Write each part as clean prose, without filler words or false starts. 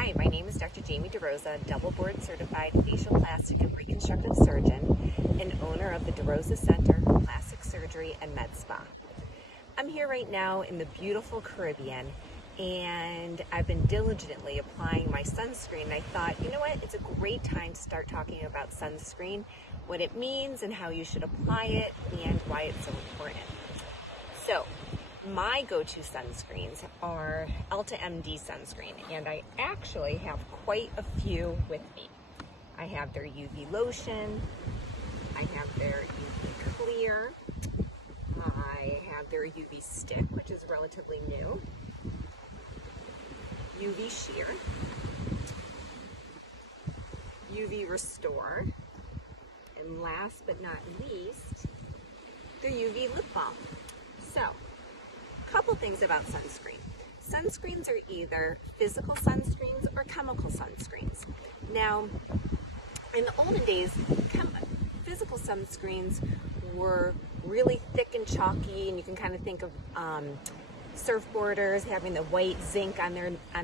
Hi, my name is Dr. Jaimie DeRosa, double board certified facial plastic and reconstructive surgeon and owner of the DeRosa Center for Plastic Surgery and Med Spa. I'm here right now in the beautiful Caribbean, and I've been diligently applying my sunscreen. And I thought, you know what, it's a great time to start talking about sunscreen, what it means and how you should apply it and why it's so important. So, my go-to sunscreens are EltaMD sunscreen, and I actually have quite a few with me. I have their UV lotion, I have their UV clear, I have their UV stick, which is relatively new, UV sheer, UV restore, and last but not least, the UV lip balm. So, couple things about sunscreen. Sunscreens are either physical sunscreens or chemical sunscreens. Now, in the olden days, physical sunscreens were really thick and chalky, and you can kind of think of surfboarders having the white zinc on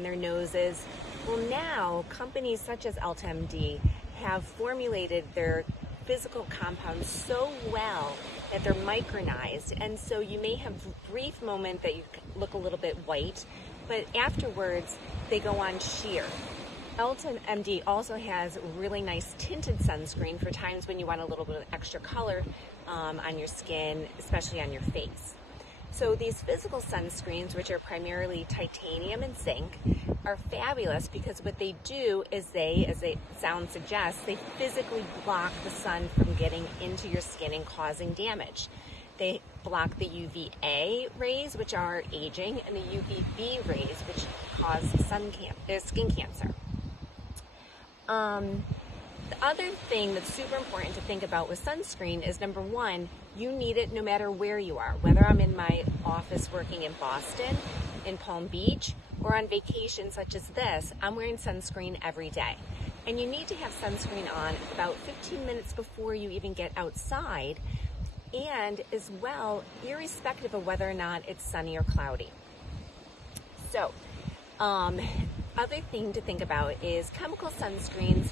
their noses. Well, now companies such as EltaMD have formulated their physical compounds so well that they're micronized, and so you may have a brief moment that you look a little bit white, but afterwards they go on sheer. EltaMD also has really nice tinted sunscreen for times when you want a little bit of extra color on your skin, especially on your face. So these physical sunscreens, which are primarily titanium and zinc, are fabulous because what they do is as the sound suggests, they physically block the sun from getting into your skin and causing damage. They block the UVA rays, which are aging, and the UVB rays, which cause skin cancer. The other thing that's super important to think about with sunscreen is, number one, you need it no matter where you are. Whether I'm in my office working in Boston, in Palm Beach, or on vacation such as this, I'm wearing sunscreen every day. And you need to have sunscreen on about 15 minutes before you even get outside, and as well, irrespective of whether or not it's sunny or cloudy. So, other thing to think about is chemical sunscreens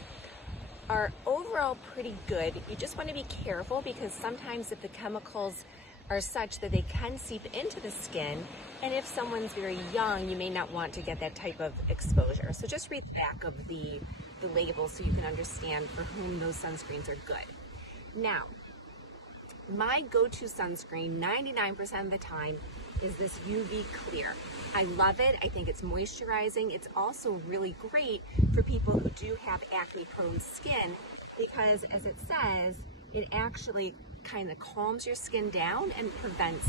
are overall pretty good. You just want to be careful because sometimes if the chemicals are such that they can seep into the skin, and if someone's very young, you may not want to get that type of exposure. So just read the back of the label so you can understand for whom those sunscreens are good. Now, my go-to sunscreen 99% of the time is this UV clear. I love it. I think it's moisturizing. It's also really great for people who do have acne-prone skin because, as it says, it actually kind of calms your skin down and prevents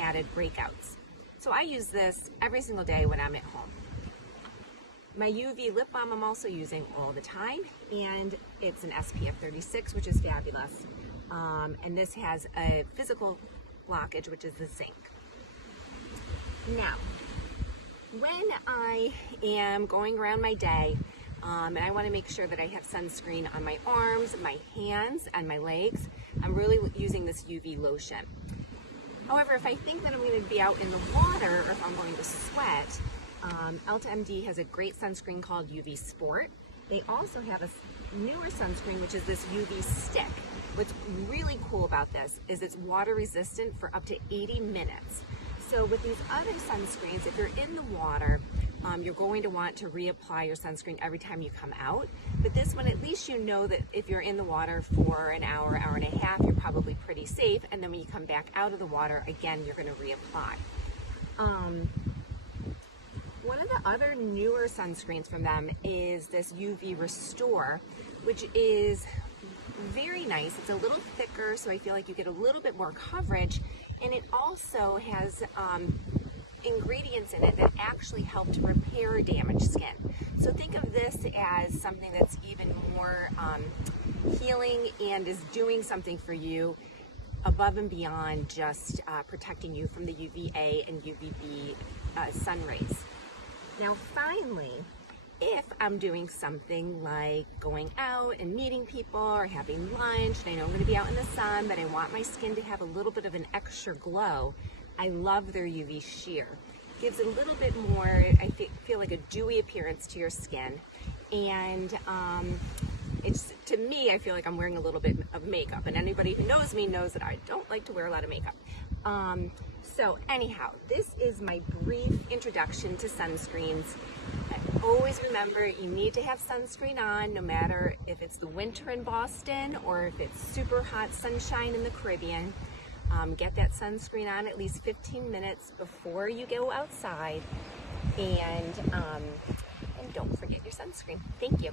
added breakouts. So I use this every single day when I'm at home. My UV lip balm I'm also using all the time, and it's an SPF 36, which is fabulous. And this has a physical blockage, which is the zinc. Now, when I am going around my day, and I want to make sure that I have sunscreen on my arms, my hands, and my legs, I'm really using this UV lotion. However, if I think that I'm going to be out in the water or if I'm going to sweat, EltaMD has a great sunscreen called UV Sport. They also have a newer sunscreen, which is this UV stick. What's really cool about this is it's water resistant for up to 80 minutes. So with these other sunscreens, if you're in the water, you're going to want to reapply your sunscreen every time you come out. But this one, at least you know that if you're in the water for an hour, hour and a half, you're probably pretty safe. And then when you come back out of the water, again, you're going to reapply. One of the other newer sunscreens from them is this UV Restore, which is very nice. It's a little thicker, so I feel like you get a little bit more coverage. And it also has ingredients in it that actually help to repair damaged skin. So think of this as something that's even more healing and is doing something for you above and beyond just protecting you from the UVA and UVB sun rays. Now finally, if I'm doing something like going out and meeting people or having lunch, and I know I'm going to be out in the sun, but I want my skin to have a little bit of an extra glow, I love their UV sheer. Gives a little bit more, I feel like a dewy appearance to your skin. And it's, to me, I feel like I'm wearing a little bit of makeup, and anybody who knows me knows that I don't like to wear a lot of makeup. So anyhow, this is my brief introduction to sunscreens. Always remember, you need to have sunscreen on, no matter if it's the winter in Boston or if it's super hot sunshine in the Caribbean. Get that sunscreen on at least 15 minutes before you go outside, and don't forget your sunscreen. Thank you.